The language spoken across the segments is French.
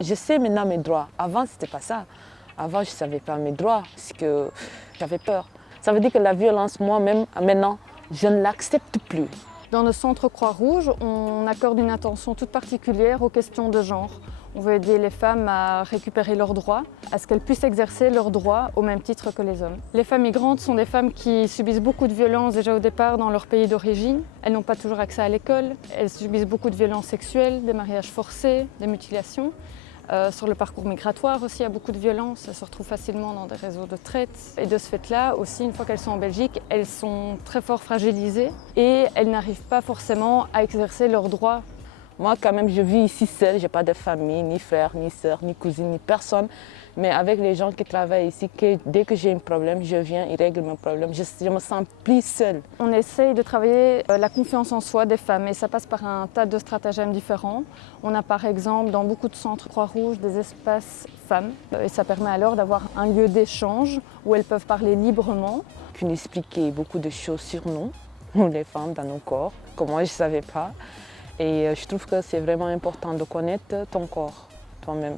Je sais maintenant mes droits. Avant, c'était pas ça. Avant, je ne savais pas mes droits parce que j'avais peur. Ça veut dire que la violence, moi-même, maintenant, je ne l'accepte plus. Dans le centre Croix-Rouge, on accorde une attention toute particulière aux questions de genre. On veut aider les femmes à récupérer leurs droits, à ce qu'elles puissent exercer leurs droits au même titre que les hommes. Les femmes migrantes sont des femmes qui subissent beaucoup de violences déjà au départ dans leur pays d'origine. Elles n'ont pas toujours accès à l'école, elles subissent beaucoup de violences sexuelles, des mariages forcés, des mutilations. Sur le parcours migratoire aussi, il y a beaucoup de violences. Elles se retrouvent facilement dans des réseaux de traite. Et de ce fait-là, aussi, une fois qu'elles sont en Belgique, elles sont très fort fragilisées et elles n'arrivent pas forcément à exercer leurs droits. Moi, quand même, je vis ici seule. Je n'ai pas de famille, ni frère, ni sœur, ni cousine, ni personne. Mais avec les gens qui travaillent ici, dès que j'ai un problème, je viens, ils règlent mon problème. Je me sens plus seule. On essaye de travailler la confiance en soi des femmes et ça passe par un tas de stratagèmes différents. On a par exemple dans beaucoup de centres Croix-Rouge des espaces femmes et ça permet alors d'avoir un lieu d'échange où elles peuvent parler librement. Puis nous expliquer beaucoup de choses sur nous, les femmes, dans nos corps, que moi je ne savais pas. Et je trouve que c'est vraiment important de connaître ton corps, toi-même.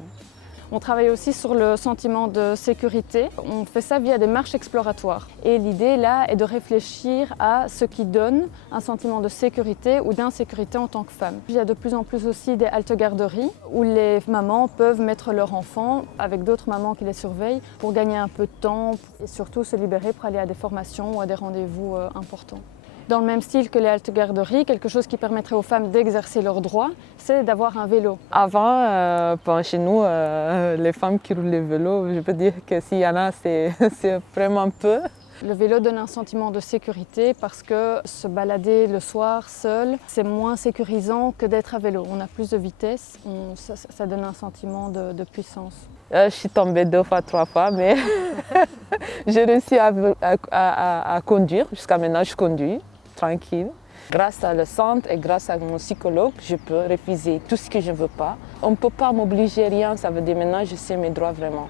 On travaille aussi sur le sentiment de sécurité. On fait ça via des marches exploratoires. Et l'idée là est de réfléchir à ce qui donne un sentiment de sécurité ou d'insécurité en tant que femme. Il y a de plus en plus aussi des haltes-garderies où les mamans peuvent mettre leur enfant avec d'autres mamans qui les surveillent pour gagner un peu de temps et surtout se libérer pour aller à des formations ou à des rendez-vous importants. Dans le même style que les haltes-garderies, quelque chose qui permettrait aux femmes d'exercer leurs droits, c'est d'avoir un vélo. Avant, chez nous, les femmes qui roulent les vélos, je peux dire que s'il y en a, c'est vraiment peu. Le vélo donne un sentiment de sécurité parce que se balader le soir seul, c'est moins sécurisant que d'être à vélo. On a plus de vitesse, ça donne un sentiment de puissance. Je suis tombée 2 fois, 3 fois, mais j'ai réussi à conduire. Jusqu'à maintenant, je conduis tranquille. Grâce à le centre et grâce à mon psychologue, je peux refuser tout ce que je ne veux pas. On ne peut pas m'obliger à rien, ça veut dire maintenant je sais mes droits vraiment.